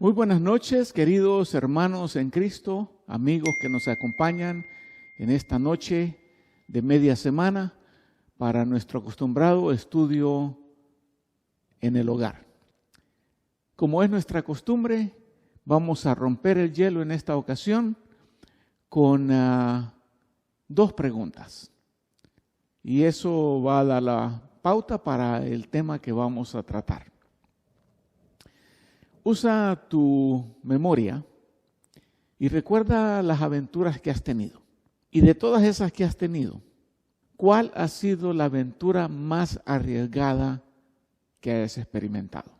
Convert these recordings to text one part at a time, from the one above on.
Muy buenas noches, queridos hermanos en Cristo, amigos que nos acompañan en esta noche de media semana para nuestro acostumbrado estudio en el hogar. Como es nuestra costumbre, vamos a romper el hielo en esta ocasión con dos preguntas. Y eso va a dar la pauta para el tema que vamos a tratar. Usa tu memoria y recuerda las aventuras que has tenido. Y de todas esas que has tenido, ¿cuál ha sido la aventura más arriesgada que hayas experimentado?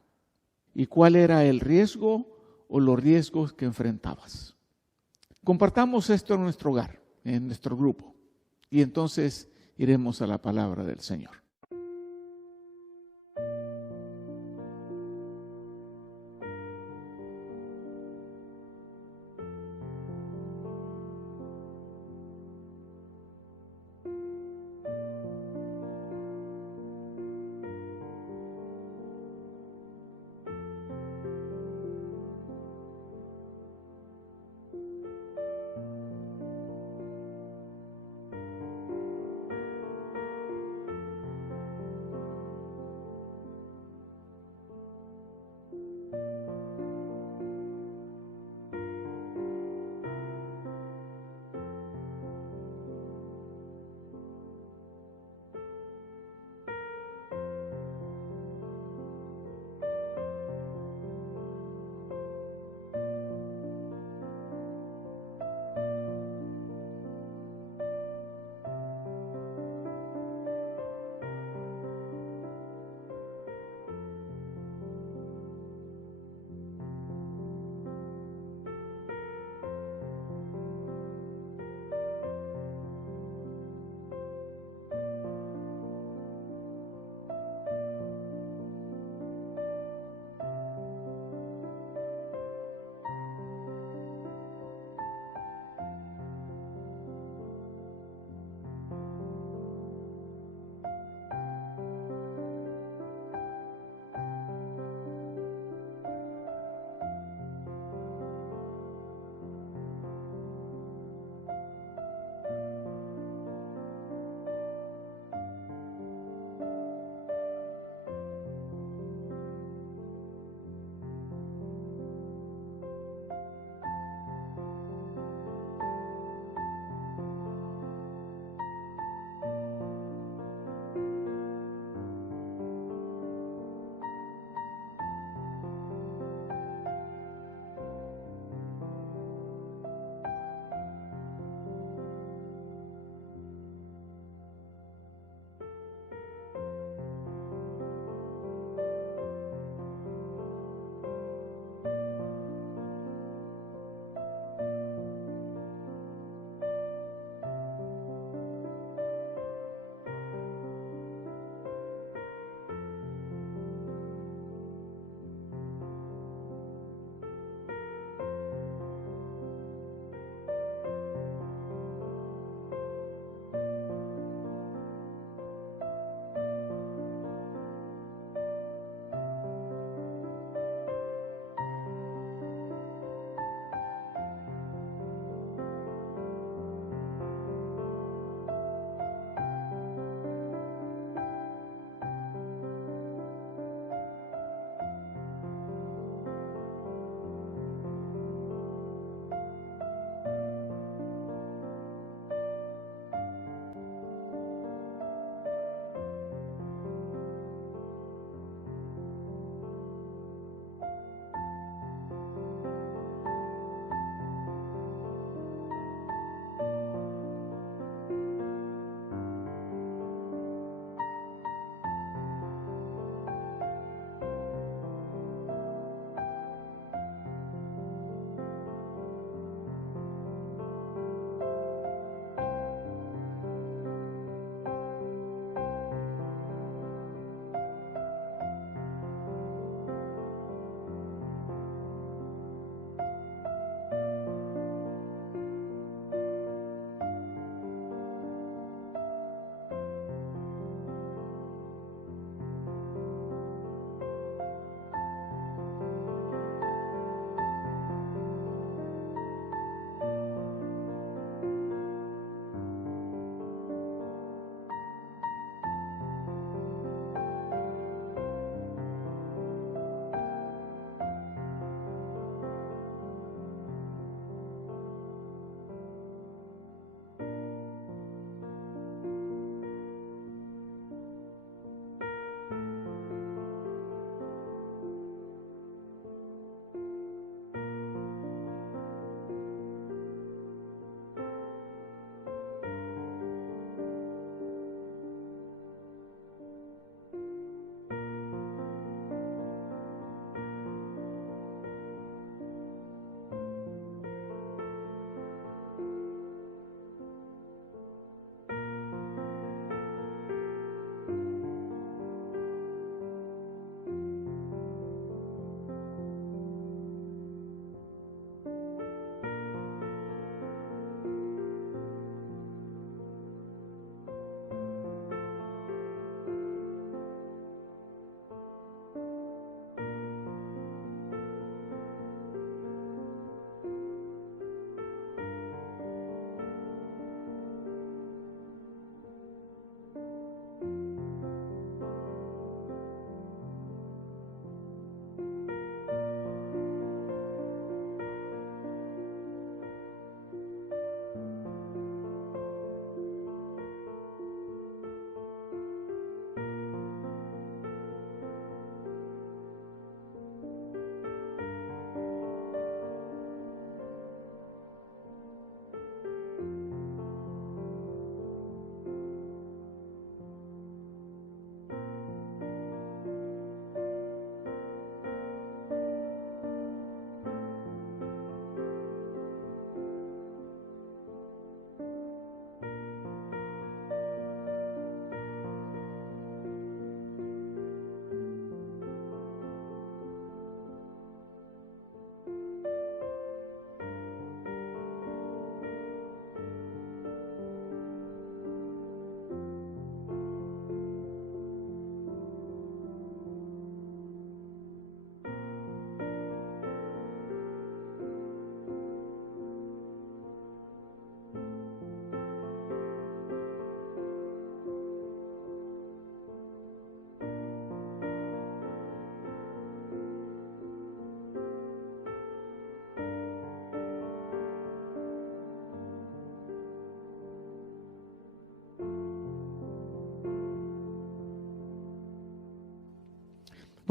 ¿Y cuál era el riesgo o los riesgos que enfrentabas? Compartamos esto en nuestro hogar, en nuestro grupo, y entonces iremos a la palabra del Señor.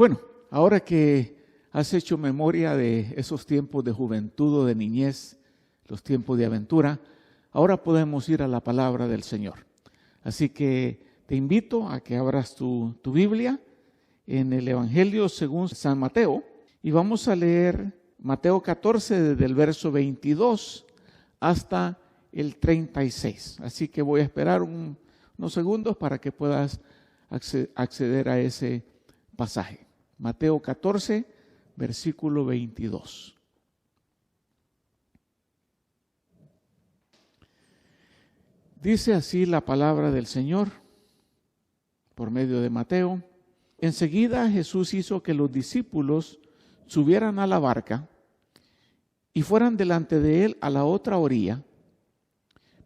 Bueno, ahora que has hecho memoria de esos tiempos de juventud o de niñez, los tiempos de aventura, ahora podemos ir a la palabra del Señor. Así que te invito a que abras tu Biblia en el Evangelio según San Mateo y vamos a leer Mateo 14 desde el verso 22 hasta el 36. Así que voy a esperar unos segundos para que puedas acceder a ese pasaje. Mateo 14, versículo 22. Dice así la palabra del Señor por medio de Mateo. Enseguida Jesús hizo que los discípulos subieran a la barca y fueran delante de él a la otra orilla,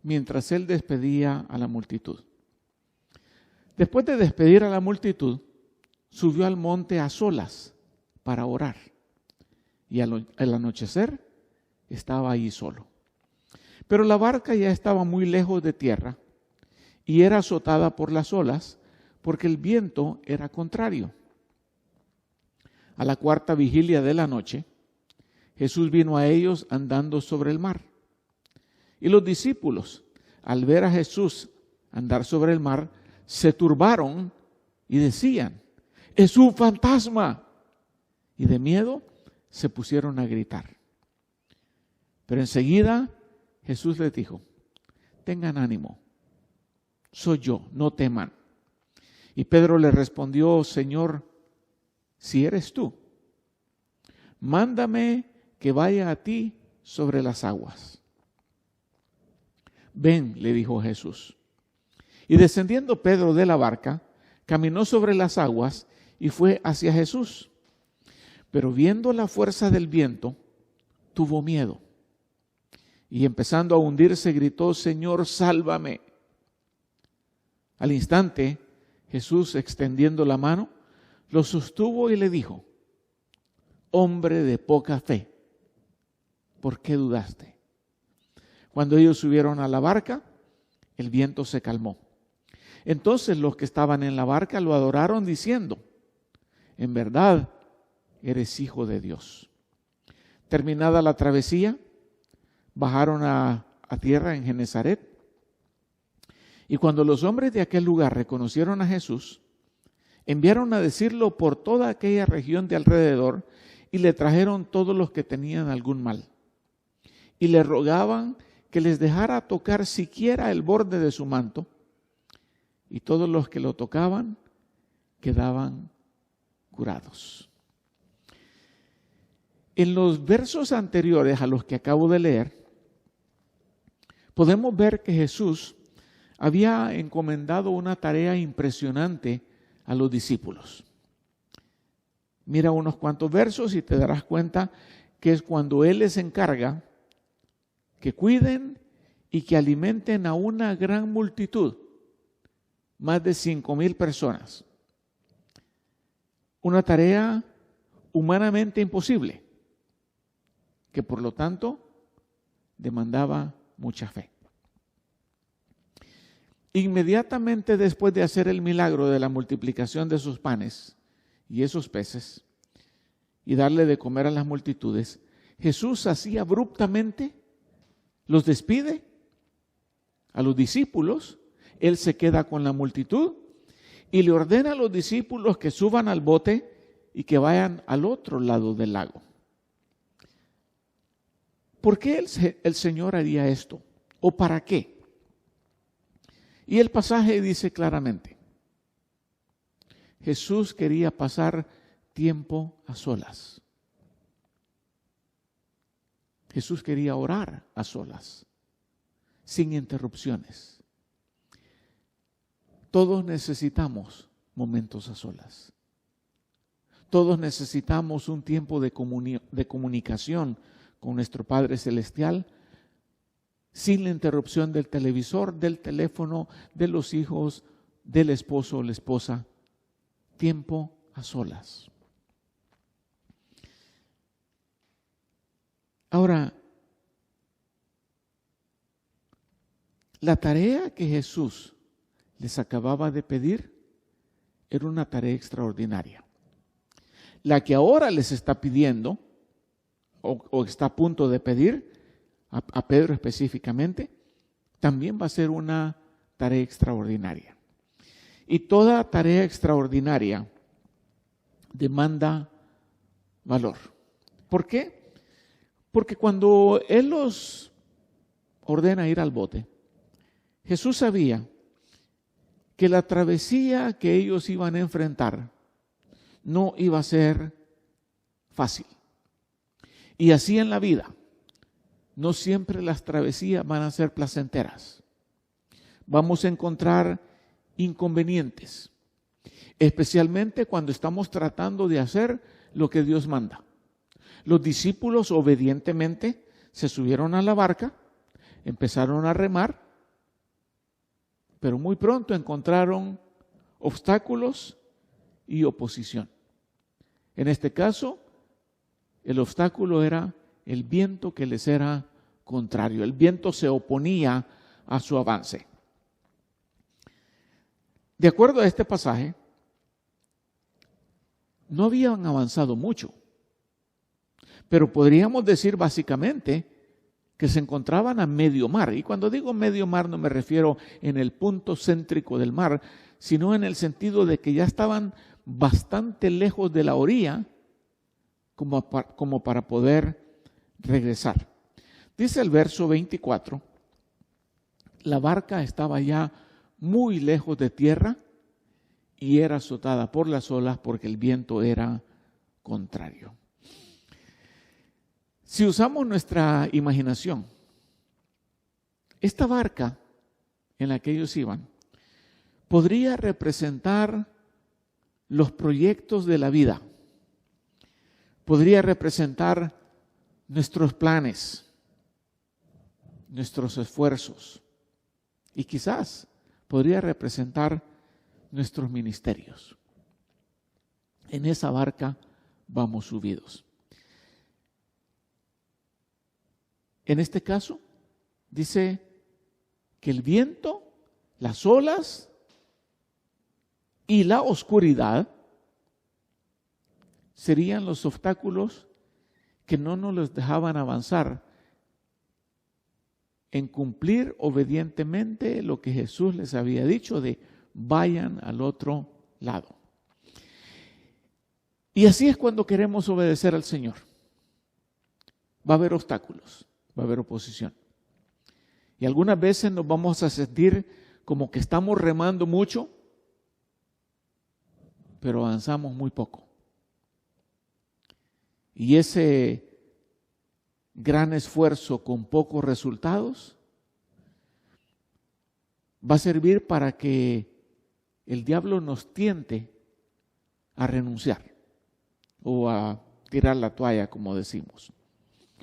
mientras él despedía a la multitud. Después de despedir a la multitud, subió al monte a solas para orar. Y al anochecer estaba ahí solo. Pero la barca ya estaba muy lejos de tierra y era azotada por las olas porque el viento era contrario. A la cuarta vigilia de la noche, Jesús vino a ellos andando sobre el mar. Y los discípulos, al ver a Jesús andar sobre el mar, se turbaron y decían: ¡es un fantasma! Y de miedo se pusieron a gritar. Pero enseguida Jesús les dijo: tengan ánimo, soy yo, no teman. Y Pedro le respondió: Señor, si eres tú, mándame que vaya a ti sobre las aguas. Ven, le dijo Jesús. Y descendiendo Pedro de la barca, caminó sobre las aguas y fue hacia Jesús. Pero viendo la fuerza del viento, tuvo miedo. Y empezando a hundirse, gritó: Señor, sálvame. Al instante, Jesús, extendiendo la mano, lo sostuvo y le dijo: hombre de poca fe, ¿por qué dudaste? Cuando ellos subieron a la barca, el viento se calmó. Entonces los que estaban en la barca lo adoraron diciendo: en verdad, eres hijo de Dios. Terminada la travesía, bajaron a tierra en Genesaret. Y cuando los hombres de aquel lugar reconocieron a Jesús, enviaron a decirlo por toda aquella región de alrededor y le trajeron todos los que tenían algún mal. Y le rogaban que les dejara tocar siquiera el borde de su manto. Y todos los que lo tocaban quedaban curados. En los versos anteriores a los que acabo de leer, podemos ver que Jesús había encomendado una tarea impresionante a los discípulos. Mira unos cuantos versos y te darás cuenta que es cuando Él les encarga que cuiden y que alimenten a una gran multitud, más de 5,000 personas. Una tarea humanamente imposible, que por lo tanto demandaba mucha fe. Inmediatamente después de hacer el milagro de la multiplicación de esos panes y esos peces y darle de comer a las multitudes, Jesús así abruptamente los despide a los discípulos. Él se queda con la multitud y le ordena a los discípulos que suban al bote y que vayan al otro lado del lago. ¿Por qué el Señor haría esto? ¿O para qué? Y el pasaje dice claramente: Jesús quería pasar tiempo a solas. Jesús quería orar a solas, sin interrupciones. Todos necesitamos momentos a solas. Todos necesitamos un tiempo de comunicación con nuestro Padre Celestial, sin la interrupción del televisor, del teléfono, de los hijos, del esposo o la esposa. Tiempo a solas. Ahora, la tarea que Jesús les acababa de pedir era una tarea extraordinaria. la que ahora les está pidiendo, o está a punto de pedir, a Pedro específicamente, también va a ser una tarea extraordinaria. Y toda tarea extraordinaria demanda valor. ¿Por qué? Porque cuando Él los ordena ir al bote, Jesús sabía que la travesía que ellos iban a enfrentar no iba a ser fácil. Y así en la vida, no siempre las travesías van a ser placenteras. Vamos a encontrar inconvenientes, especialmente cuando estamos tratando de hacer lo que Dios manda. Los discípulos obedientemente se subieron a la barca, empezaron a remar, pero muy pronto encontraron obstáculos y oposición. En este caso, el obstáculo era el viento que les era contrario. El viento se oponía a su avance. De acuerdo a este pasaje, no habían avanzado mucho, pero podríamos decir básicamente que se encontraban a medio mar. Y cuando digo medio mar no me refiero en el punto céntrico del mar, sino en el sentido de que ya estaban bastante lejos de la orilla como para poder regresar. Dice el verso 24, la barca estaba ya muy lejos de tierra y era azotada por las olas porque el viento era contrario. Si usamos nuestra imaginación, esta barca en la que ellos iban podría representar los proyectos de la vida, podría representar nuestros planes, nuestros esfuerzos y quizás podría representar nuestros ministerios. En esa barca vamos subidos. En este caso, dice que el viento, las olas y la oscuridad serían los obstáculos que no nos los dejaban avanzar en cumplir obedientemente lo que Jesús les había dicho de vayan al otro lado. Y así es cuando queremos obedecer al Señor. Va a haber obstáculos, va a haber oposición. Y algunas veces nos vamos a sentir como que estamos remando mucho, pero avanzamos muy poco. Y ese gran esfuerzo con pocos resultados va a servir para que el diablo nos tiente a renunciar o a tirar la toalla, como decimos,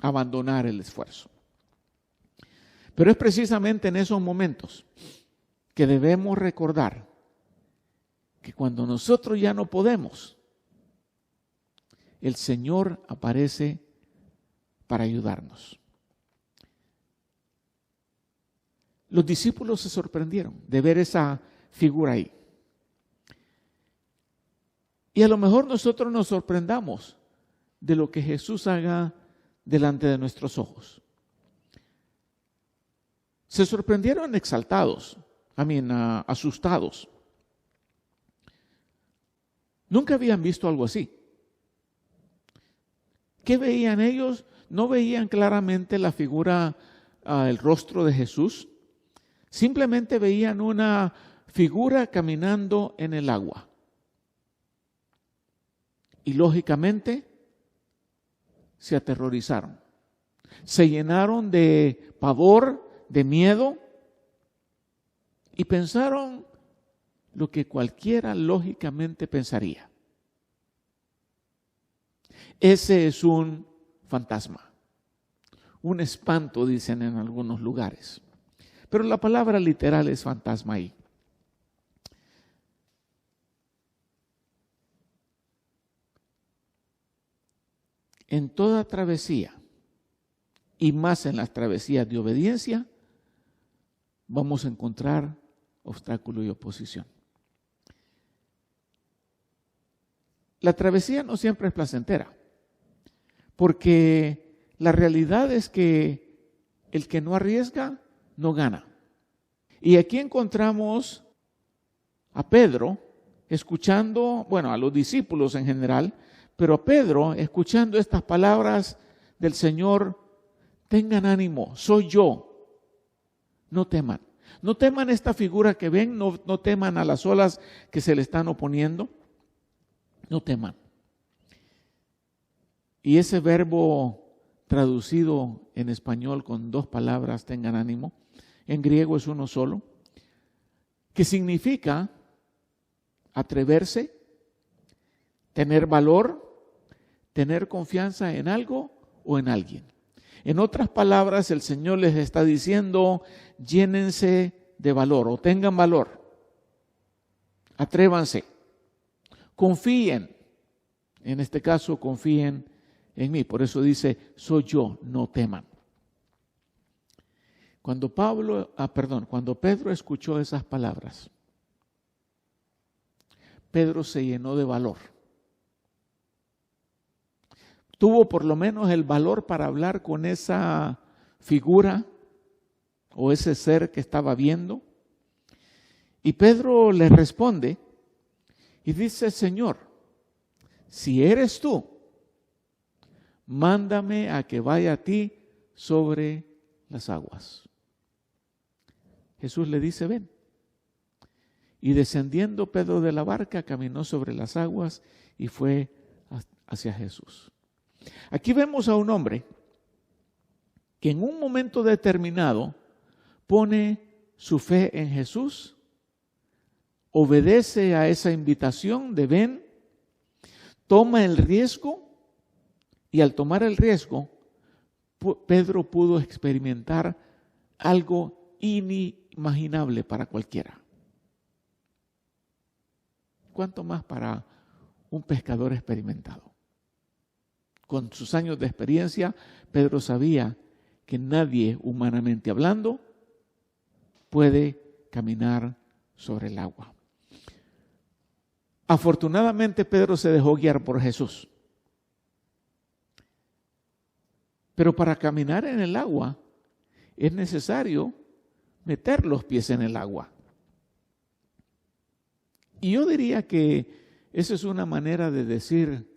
abandonar el esfuerzo. Pero es precisamente en esos momentos que debemos recordar que cuando nosotros ya no podemos, el Señor aparece para ayudarnos. Los discípulos se sorprendieron de ver esa figura ahí. Y a lo mejor nosotros nos sorprendamos de lo que Jesús haga delante de nuestros ojos. Se sorprendieron exaltados, asustados. Nunca habían visto algo así. ¿Qué veían ellos? No veían claramente la figura, el rostro de Jesús. Simplemente veían una figura caminando en el agua. Y lógicamente se aterrorizaron. Se llenaron de pavor, de miedo y pensaron lo que cualquiera lógicamente pensaría. Ese es un fantasma, un espanto, dicen en algunos lugares. Pero la palabra literal es fantasma ahí. En toda travesía, y más en las travesías de obediencia, vamos a encontrar obstáculo y oposición. la travesía no siempre es placentera, porque la realidad es que el que no arriesga, no gana. Y aquí encontramos a Pedro escuchando, bueno, a los discípulos en general, pero a Pedro escuchando estas palabras del Señor: tengan ánimo, soy yo, no teman. No teman esta figura que ven, no teman a las olas que se le están oponiendo, no teman. Y ese verbo traducido en español con dos palabras, tengan ánimo, en griego es uno solo, que significa atreverse, tener valor, tener confianza en algo o en alguien. En otras palabras, el Señor les está diciendo: llénense de valor o tengan valor, atrévanse, confíen, en este caso confíen en mí. Por eso dice: soy yo, no teman. Cuando Pedro escuchó esas palabras, Pedro se llenó de valor. Tuvo por lo menos el valor para hablar con esa figura o ese ser que estaba viendo. Y Pedro le responde y dice: Señor, si eres tú, mándame a que vaya a ti sobre las aguas. Jesús le dice: ven. Y descendiendo Pedro de la barca, caminó sobre las aguas y fue hacia Jesús. Aquí vemos a un hombre que en un momento determinado pone su fe en Jesús, obedece a esa invitación de ven, toma el riesgo, y al tomar el riesgo, Pedro pudo experimentar algo inimaginable para cualquiera. ¿Cuánto más para un pescador experimentado? Con sus años de experiencia, Pedro sabía que nadie, humanamente hablando, puede caminar sobre el agua. Afortunadamente, Pedro se dejó guiar por Jesús. Pero para caminar en el agua es necesario meter los pies en el agua. Y yo diría que esa es una manera de decir: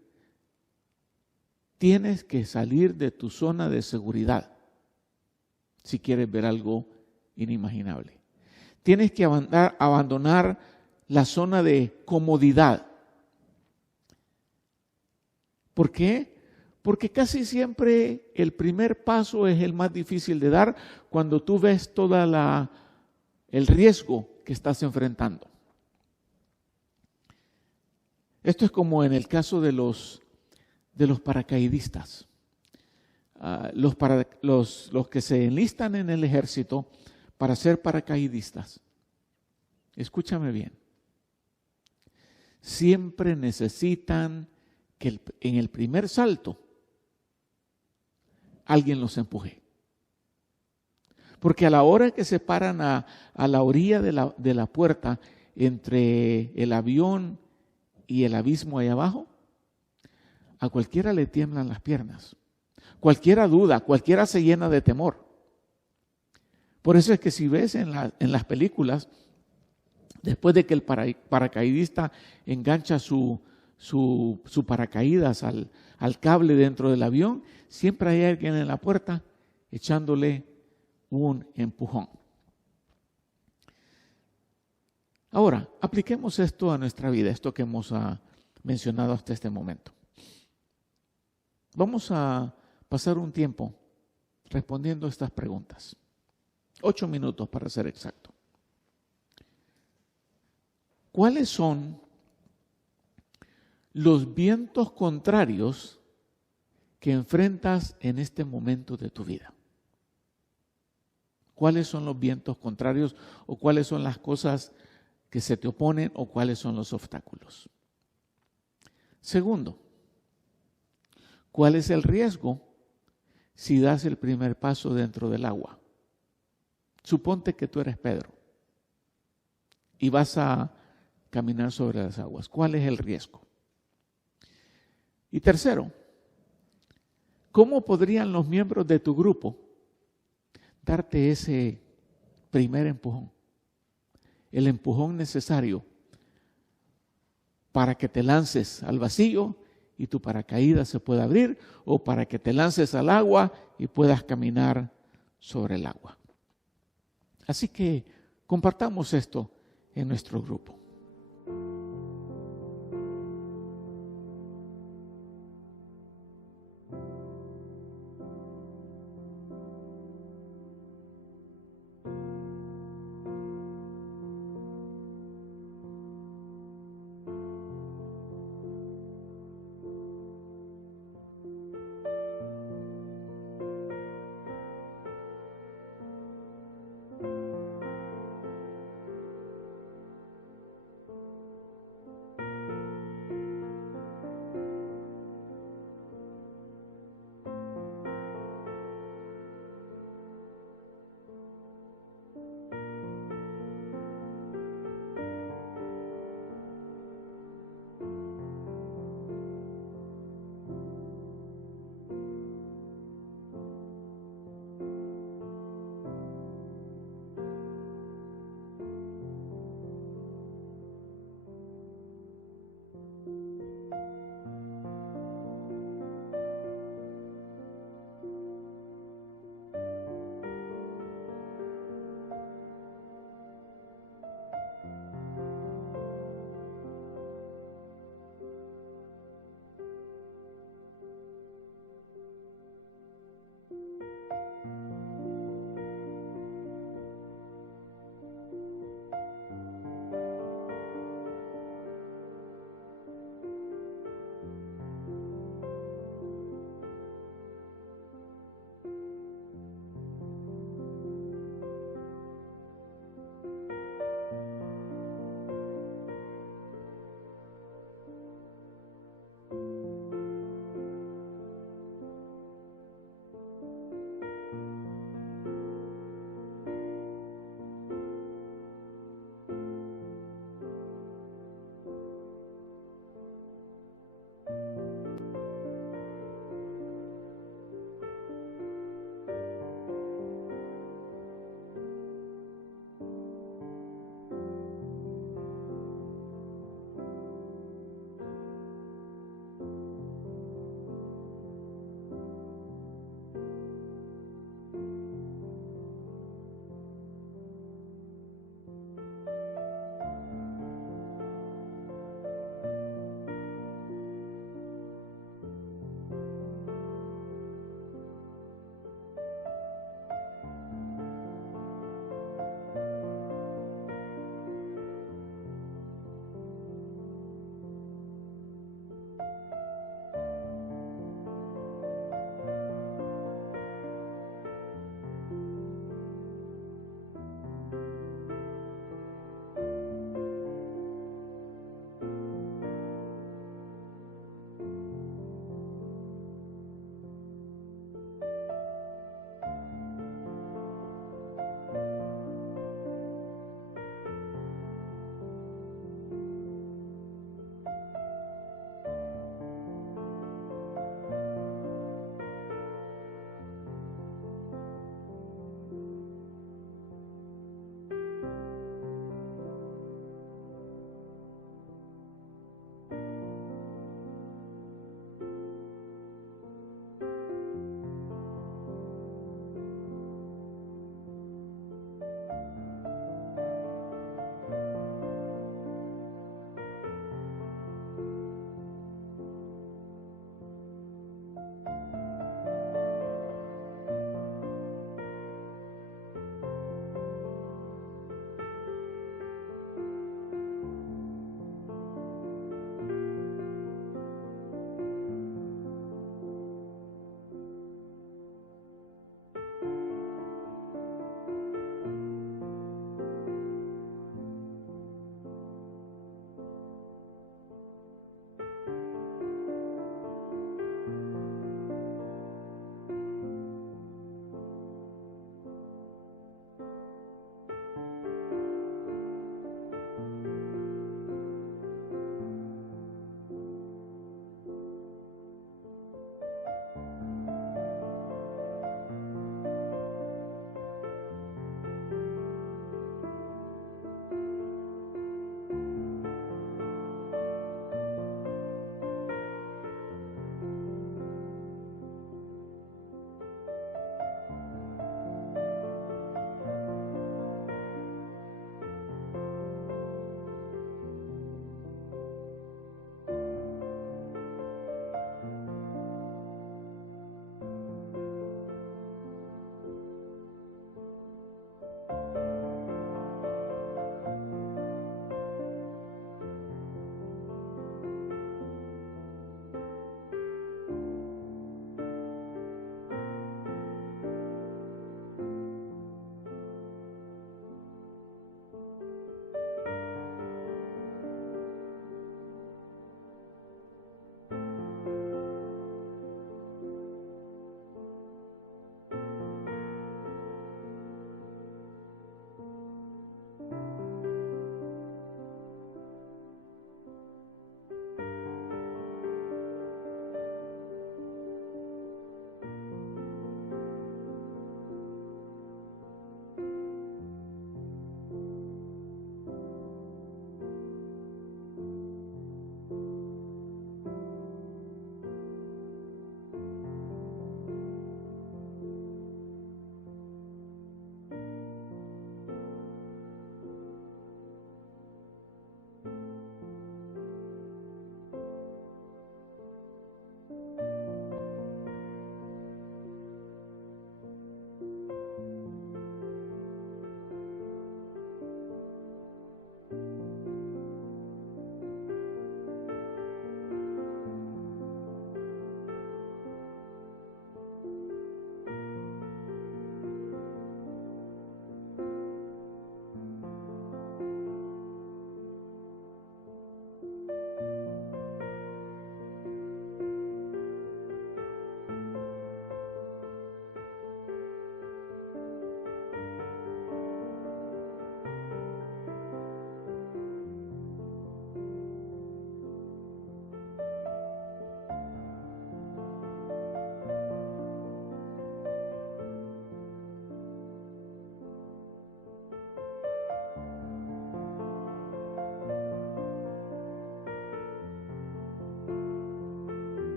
tienes que salir de tu zona de seguridad si quieres ver algo inimaginable. Tienes que abandonar la zona de comodidad. ¿Por qué? Porque casi siempre el primer paso es el más difícil de dar cuando tú ves el riesgo que estás enfrentando. Esto es como en el caso de los paracaidistas. Los que se enlistan en el ejército para ser paracaidistas. Escúchame bien. Siempre necesitan que en el primer salto alguien los empuje. Porque a la hora que se paran a la orilla de la puerta entre el avión y el abismo ahí abajo, a cualquiera le tiemblan las piernas. Cualquiera duda, cualquiera se llena de temor. Por eso es que si ves en las películas, después de que el paracaidista engancha su paracaídas al cable dentro del avión, siempre hay alguien en la puerta echándole un empujón. Ahora, apliquemos esto a nuestra vida, esto que hemos mencionado hasta este momento. Vamos a pasar un tiempo respondiendo estas preguntas. 8 minutos para ser exacto. ¿Cuáles son los vientos contrarios que enfrentas en este momento de tu vida? ¿Cuáles son los vientos contrarios o cuáles son las cosas que se te oponen o cuáles son los obstáculos? Segundo, ¿cuál es el riesgo si das el primer paso dentro del agua? Suponte que tú eres Pedro y vas a caminar sobre las aguas. ¿Cuál es el riesgo? Y tercero, ¿cómo podrían los miembros de tu grupo darte ese primer empujón? El empujón necesario para que te lances al vacío y tu paracaídas se pueda abrir, o para que te lances al agua y puedas caminar sobre el agua. Así que compartamos esto en nuestro grupo.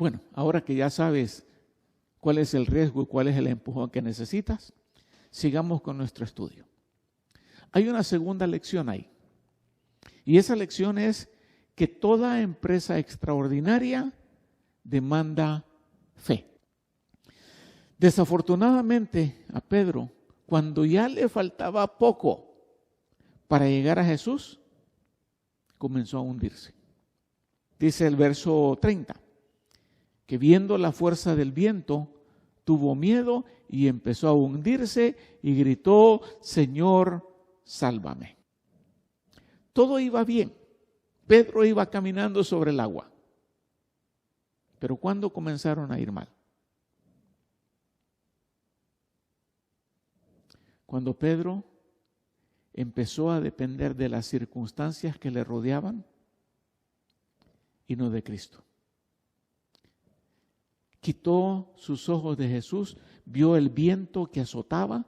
Bueno, ahora que ya sabes cuál es el riesgo y cuál es el empujón que necesitas, sigamos con nuestro estudio. Hay una segunda lección ahí. Y esa lección es que toda empresa extraordinaria demanda fe. Desafortunadamente a Pedro, cuando ya le faltaba poco para llegar a Jesús, comenzó a hundirse. Dice el verso 30, que viendo la fuerza del viento, tuvo miedo y empezó a hundirse y gritó: Señor, sálvame. Todo iba bien. Pedro iba caminando sobre el agua. Pero ¿cuándo comenzaron a ir mal? Cuando Pedro empezó a depender de las circunstancias que le rodeaban y no de Cristo. Quitó sus ojos de Jesús, vio el viento que azotaba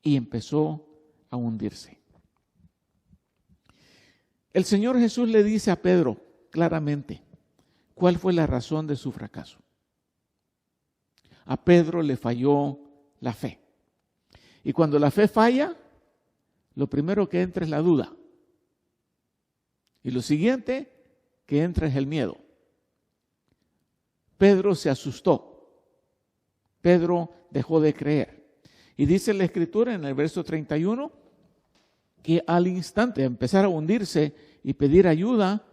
y empezó a hundirse. El Señor Jesús le dice a Pedro claramente cuál fue la razón de su fracaso. A Pedro le falló la fe. Y cuando la fe falla, lo primero que entra es la duda. Y lo siguiente que entra es el miedo. Pedro se asustó. Pedro dejó de creer. Y dice la Escritura en el verso 31 que al instante de empezar a hundirse y pedir ayuda,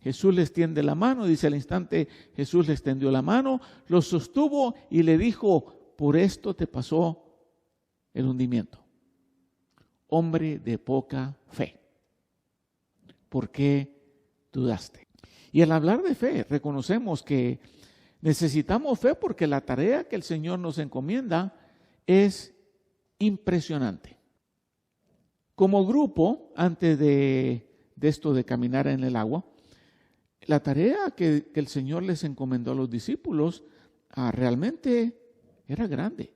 Jesús le extiende la mano. Dice al instante Jesús le extendió la mano, lo sostuvo y le dijo: por esto te pasó el hundimiento. Hombre de poca fe, ¿por qué dudaste? Y al hablar de fe, reconocemos que necesitamos fe porque la tarea que el Señor nos encomienda es impresionante. Como grupo, antes de esto de caminar en el agua, la tarea que el Señor les encomendó a los discípulos realmente era grande.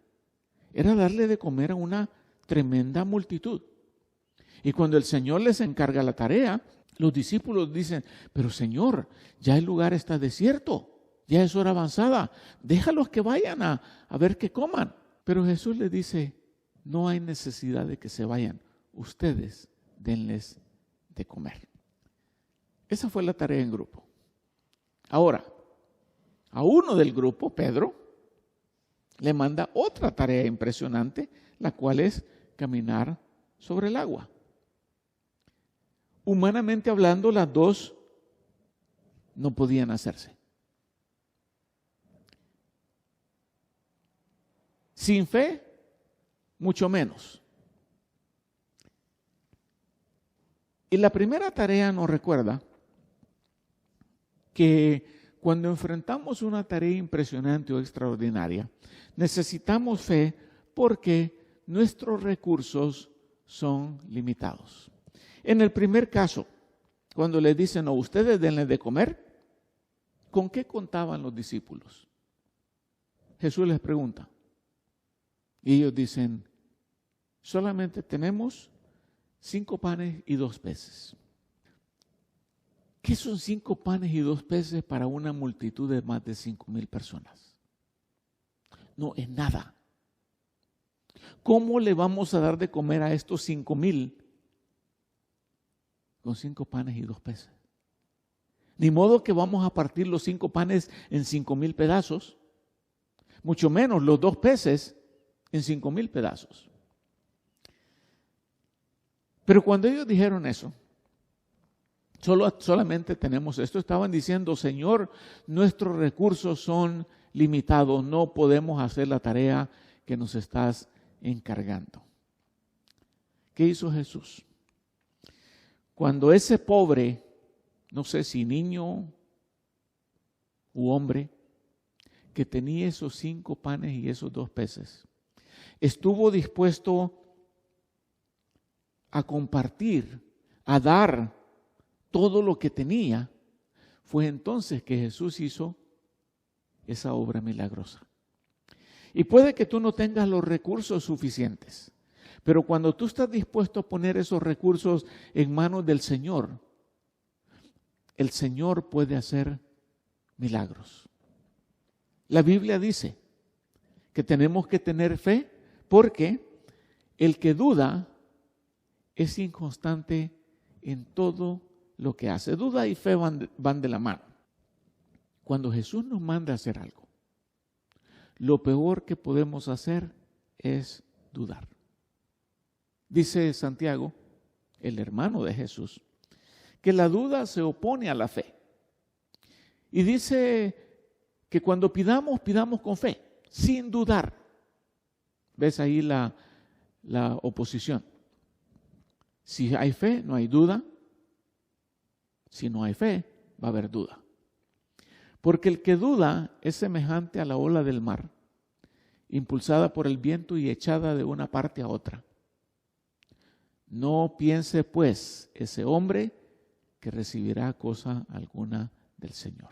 Era darle de comer a una tremenda multitud. Y cuando el Señor les encarga la tarea, los discípulos dicen: pero Señor, ya el lugar está desierto, ya es hora avanzada, déjalos que vayan a ver qué coman. Pero Jesús les dice: no hay necesidad de que se vayan, ustedes denles de comer. Esa fue la tarea en grupo. Ahora, a uno del grupo, Pedro, le manda otra tarea impresionante, la cual es caminar sobre el agua. Humanamente hablando, las dos no podían hacerse. Sin fe, mucho menos. Y la primera tarea nos recuerda que cuando enfrentamos una tarea impresionante o extraordinaria, necesitamos fe porque nuestros recursos son limitados. En el primer caso, cuando le dicen: no, ustedes denle de comer, ¿con qué contaban los discípulos? Jesús les pregunta. Y ellos dicen: solamente tenemos 5 panes y 2 peces. ¿Qué son 5 panes y 2 peces para una multitud de más de 5,000 personas? No es nada. ¿Cómo le vamos a dar de comer a estos 5,000 con 5 panes y 2 peces? Ni modo que vamos a partir los 5 panes en 5,000 pedazos, mucho menos los 2 peces en 5,000 pedazos. Pero cuando ellos dijeron eso, solamente tenemos esto, estaban diciendo: Señor, nuestros recursos son limitados, no podemos hacer la tarea que nos estás encargando. ¿Qué hizo Jesús? Cuando ese pobre, no sé si niño u hombre, que tenía esos 5 panes y esos 2 peces, estuvo dispuesto a compartir, a dar todo lo que tenía, fue entonces que Jesús hizo esa obra milagrosa. Y puede que tú no tengas los recursos suficientes, pero cuando tú estás dispuesto a poner esos recursos en manos del Señor, el Señor puede hacer milagros. La Biblia dice que tenemos que tener fe porque el que duda es inconstante en todo lo que hace. Duda y fe van de la mano. Cuando Jesús nos manda a hacer algo, lo peor que podemos hacer es dudar. Dice Santiago, el hermano de Jesús, que la duda se opone a la fe. Y dice que cuando pidamos con fe, sin dudar. ¿Ves ahí la oposición? Si hay fe, no hay duda. Si no hay fe, va a haber duda. Porque el que duda es semejante a la ola del mar, impulsada por el viento y echada de una parte a otra. No piense pues ese hombre que recibirá cosa alguna del Señor.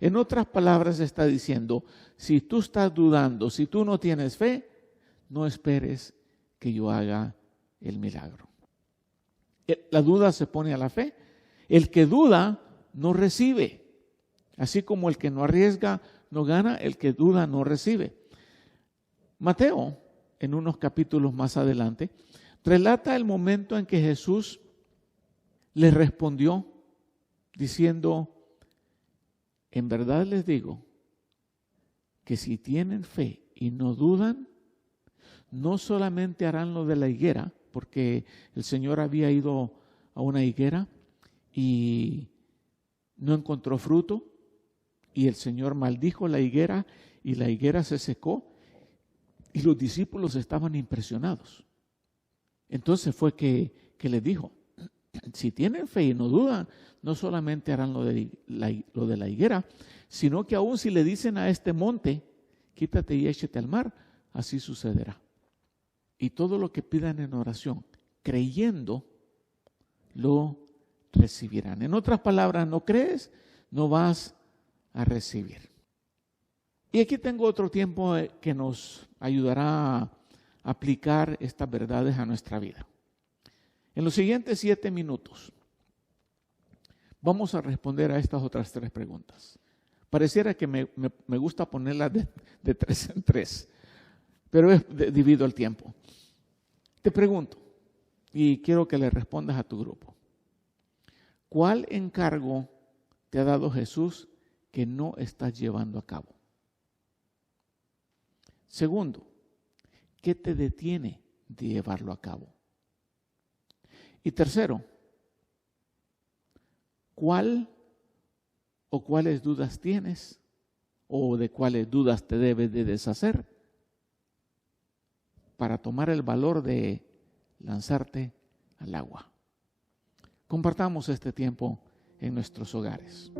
En otras palabras está diciendo, si tú estás dudando, si tú no tienes fe, no esperes que yo haga el milagro. La duda se pone a la fe. El que duda no recibe. Así como el que no arriesga no gana, el que duda no recibe. Mateo, en unos capítulos más adelante, relata el momento en que Jesús les respondió diciendo, en verdad les digo que si tienen fe y no dudan, no solamente harán lo de la higuera, porque el Señor había ido a una higuera y no encontró fruto, y el Señor maldijo la higuera y la higuera se secó y los discípulos estaban impresionados. Entonces fue que les dijo, si tienen fe y no dudan, no solamente harán lo de la higuera, sino que aún si le dicen a este monte, quítate y échate al mar, así sucederá. Y todo lo que pidan en oración, creyendo, lo recibirán. En otras palabras, no crees, no vas a recibir. Y aquí tengo otro tiempo que nos ayudará a aplicar estas verdades a nuestra vida. En los siguientes 7 minutos vamos a responder a estas otras 3 preguntas. Pareciera que me gusta ponerlas de 3 en 3, pero divido el tiempo. Te pregunto, y quiero que le respondas a tu grupo, ¿cuál encargo te ha dado Jesús que no estás llevando a cabo? Segundo, ¿qué te detiene de llevarlo a cabo? Y tercero, ¿cuál o cuáles dudas tienes o de cuáles dudas te debes de deshacer para tomar el valor de lanzarte al agua? Compartamos este tiempo en nuestros hogares.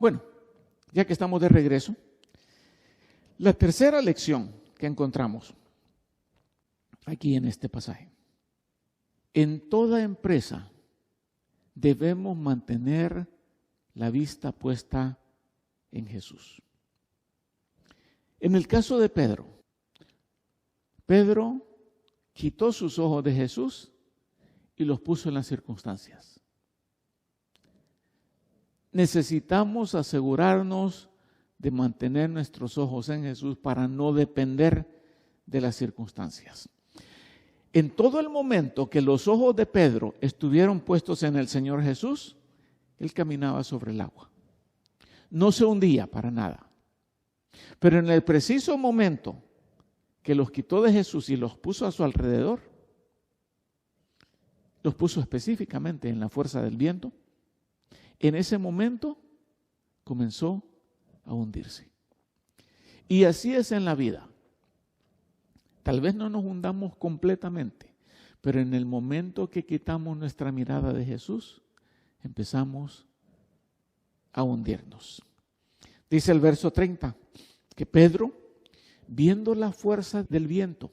Bueno, ya que estamos de regreso, la tercera lección que encontramos aquí en este pasaje. En toda empresa debemos mantener la vista puesta en Jesús. En el caso de Pedro, Pedro quitó sus ojos de Jesús y los puso en las circunstancias. Necesitamos asegurarnos de mantener nuestros ojos en Jesús para no depender de las circunstancias. En todo el momento que los ojos de Pedro estuvieron puestos en el Señor Jesús, él caminaba sobre el agua. No se hundía para nada. Pero en el preciso momento que los quitó de Jesús y los puso a su alrededor, los puso específicamente en la fuerza del viento, en ese momento comenzó a hundirse. Y así es en la vida. Tal vez no nos hundamos completamente, pero en el momento que quitamos nuestra mirada de Jesús, empezamos a hundirnos. Dice el verso 30, que Pedro, viendo la fuerza del viento,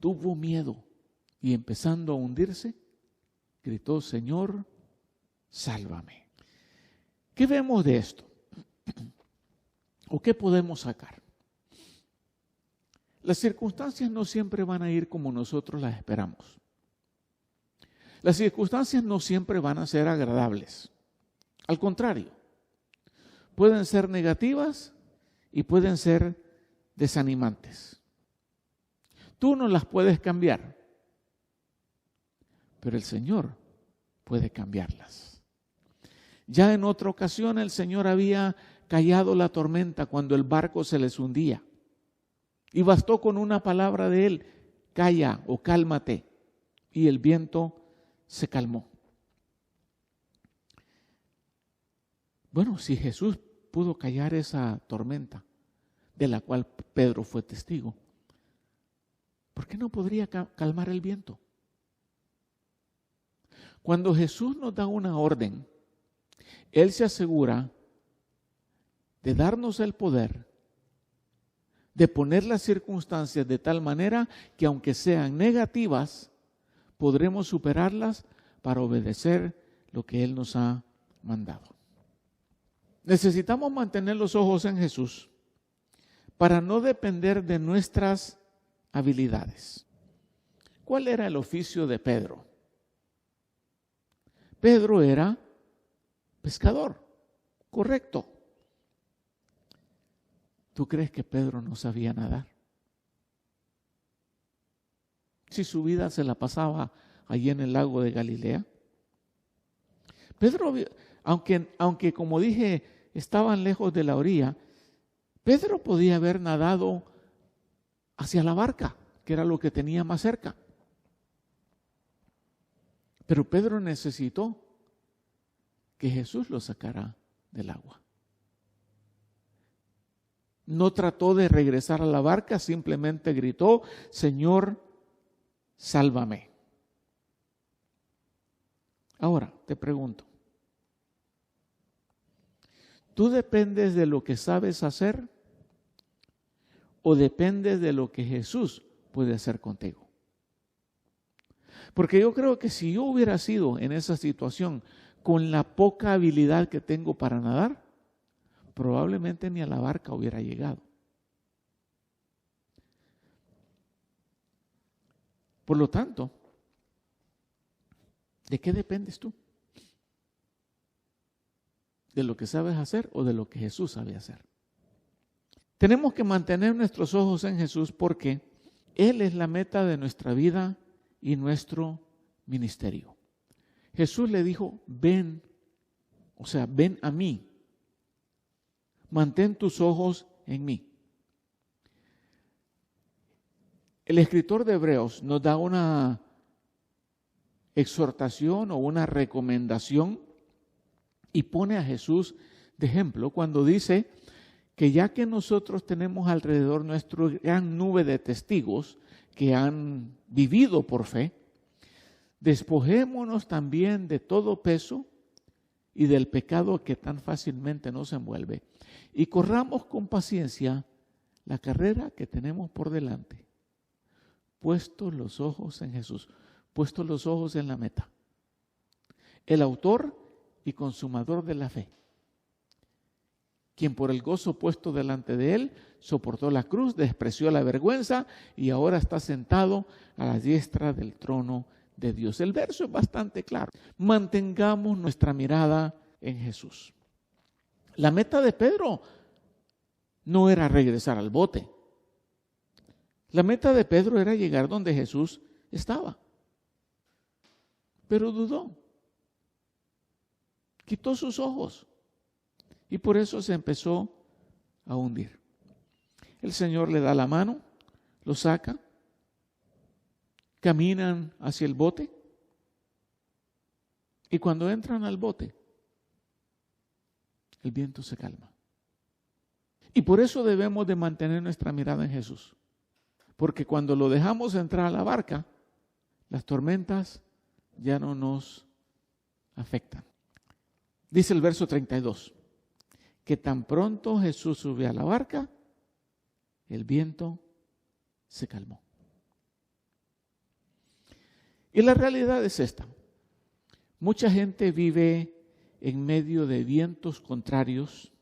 tuvo miedo y empezando a hundirse, gritó: Señor, sálvame. ¿Qué vemos de esto? ¿O qué podemos sacar? Las circunstancias no siempre van a ir como nosotros las esperamos. Las circunstancias no siempre van a ser agradables. Al contrario, pueden ser negativas y pueden ser desanimantes. Tú no las puedes cambiar, pero el Señor puede cambiarlas. Ya en otra ocasión el Señor había callado la tormenta cuando el barco se les hundía. Y bastó con una palabra de Él: calla o cálmate. Y el viento se calmó. Bueno, si Jesús pudo callar esa tormenta, de la cual Pedro fue testigo, ¿por qué no podría calmar el viento? Cuando Jesús nos da una orden, Él se asegura de darnos el poder de poner las circunstancias de tal manera que, aunque sean negativas, podremos superarlas para obedecer lo que Él nos ha mandado. Necesitamos mantener los ojos en Jesús para no depender de nuestras habilidades. ¿Cuál era el oficio de Pedro? Pedro era pescador, correcto. ¿Tú crees que Pedro no sabía nadar? Si su vida se la pasaba allí en el lago de Galilea. Pedro, aunque como dije, estaban lejos de la orilla, Pedro podía haber nadado hacia la barca, que era lo que tenía más cerca. Pero Pedro necesitó que Jesús lo sacara del agua. No trató de regresar a la barca, simplemente gritó: Señor, sálvame. Ahora, te pregunto, ¿tú dependes de lo que sabes hacer o dependes de lo que Jesús puede hacer contigo? Porque yo creo que si yo hubiera sido en esa situación con la poca habilidad que tengo para nadar, probablemente ni a la barca hubiera llegado. Por lo tanto, ¿de qué dependes tú? ¿De lo que sabes hacer o de lo que Jesús sabe hacer? Tenemos que mantener nuestros ojos en Jesús porque Él es la meta de nuestra vida y nuestro ministerio. Jesús le dijo: ven, o sea, ven a mí. Mantén tus ojos en mí. El escritor de Hebreos nos da una exhortación o una recomendación y pone a Jesús de ejemplo cuando dice que ya que nosotros tenemos alrededor nuestra gran nube de testigos que han vivido por fe, despojémonos también de todo peso y del pecado que tan fácilmente nos envuelve, y corramos con paciencia la carrera que tenemos por delante, puestos los ojos en Jesús, puestos los ojos en la meta, el autor y consumador de la fe, quien por el gozo puesto delante de él soportó la cruz, despreció la vergüenza y ahora está sentado a la diestra del trono de Dios. El verso es bastante claro. Mantengamos nuestra mirada en Jesús. La meta de Pedro no era regresar al bote. La meta de Pedro era llegar donde Jesús estaba. Pero dudó. Quitó sus ojos y por eso se empezó a hundir. El Señor le da la mano, lo saca, caminan hacia el bote y cuando entran al bote, el viento se calma. Y por eso debemos de mantener nuestra mirada en Jesús, porque cuando lo dejamos entrar a la barca, las tormentas ya no nos afectan. Dice el verso 32, que tan pronto Jesús subió a la barca, el viento se calmó. Y la realidad es esta. Mucha gente vive en medio de vientos contrarios,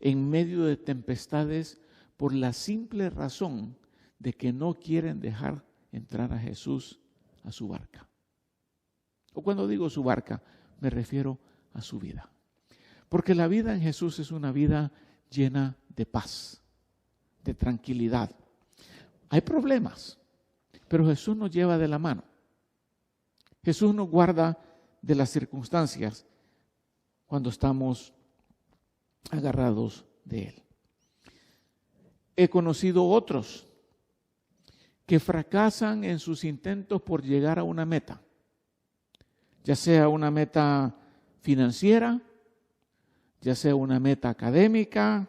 en medio de tempestades, por la simple razón de que no quieren dejar entrar a Jesús a su barca. O cuando digo su barca, me refiero a su vida. Porque la vida en Jesús es una vida llena de paz, de tranquilidad. Hay problemas, pero Jesús nos lleva de la mano. Jesús nos guarda de las circunstancias cuando estamos agarrados de Él. He conocido otros que fracasan en sus intentos por llegar a una meta, ya sea una meta financiera, ya sea una meta académica,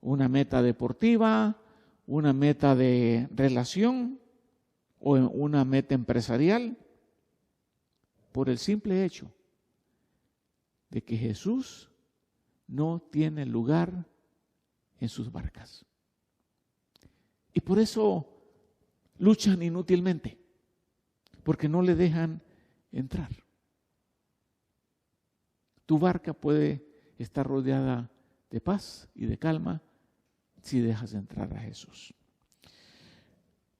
una meta deportiva, una meta de relación o una meta empresarial, por el simple hecho de que Jesús no tiene lugar en sus barcas. Y por eso luchan inútilmente, porque no le dejan entrar. Tu barca puede estar rodeada de paz y de calma si dejas entrar a Jesús.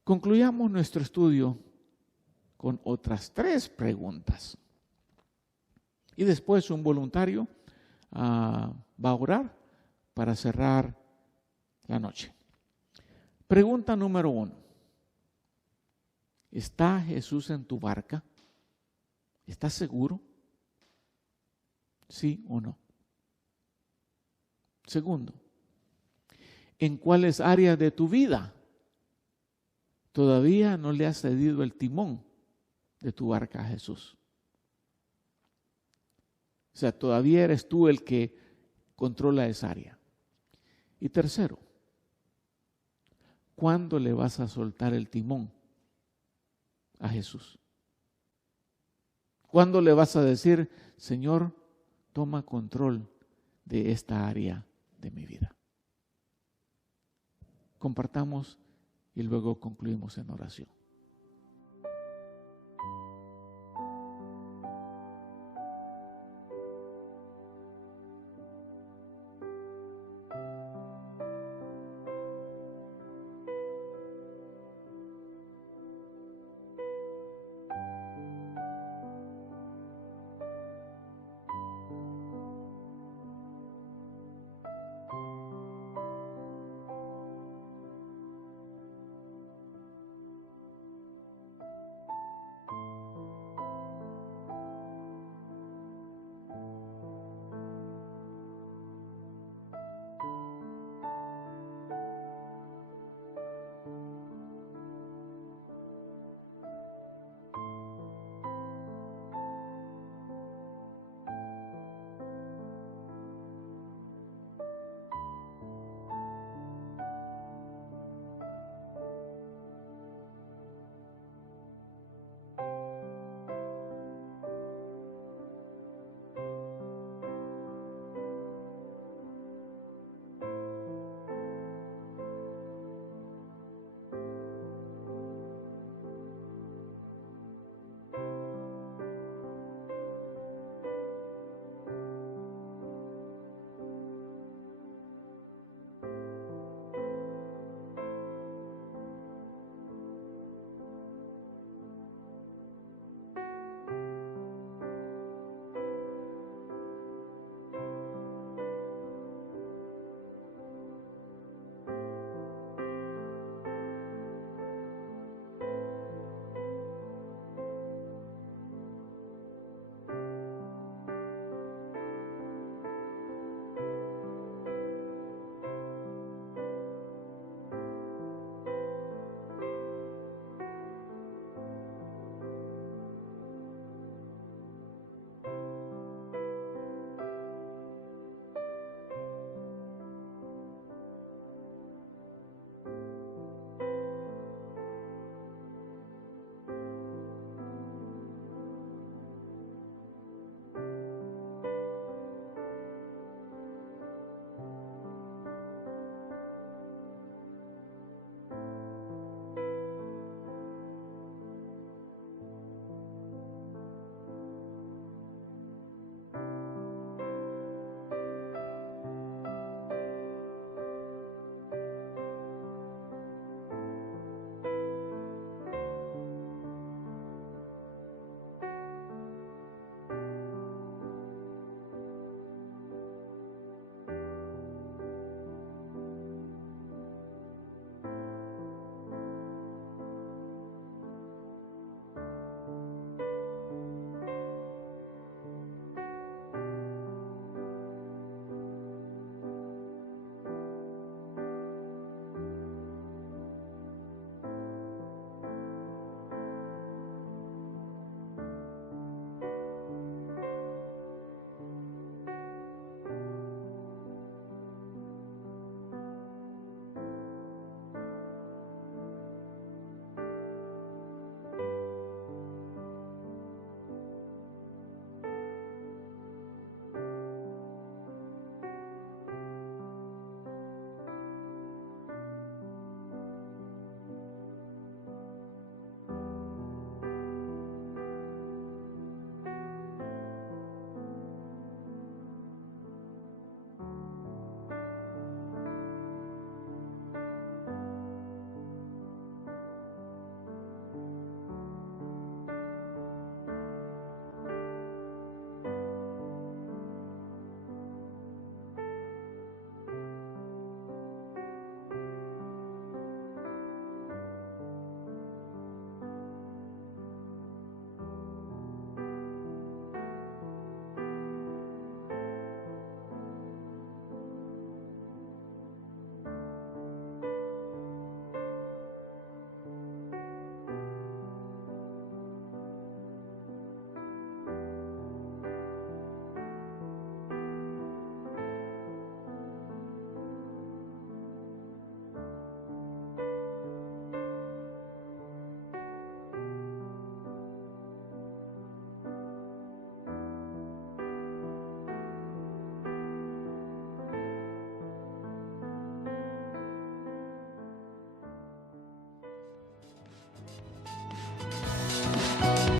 Concluyamos nuestro estudio con otras 3 preguntas. Y después un voluntario va a orar para cerrar la noche. Pregunta número 1. ¿Está Jesús en tu barca? ¿Estás seguro? ¿Sí o no? Segundo, ¿en cuáles áreas de tu vida todavía no le has cedido el timón de tu barca a Jesús? O sea, todavía eres tú el que controla esa área. Y tercero, ¿cuándo le vas a soltar el timón a Jesús? ¿Cuándo le vas a decir, Señor, toma control de esta área de mi vida? Compartamos y luego concluimos en oración.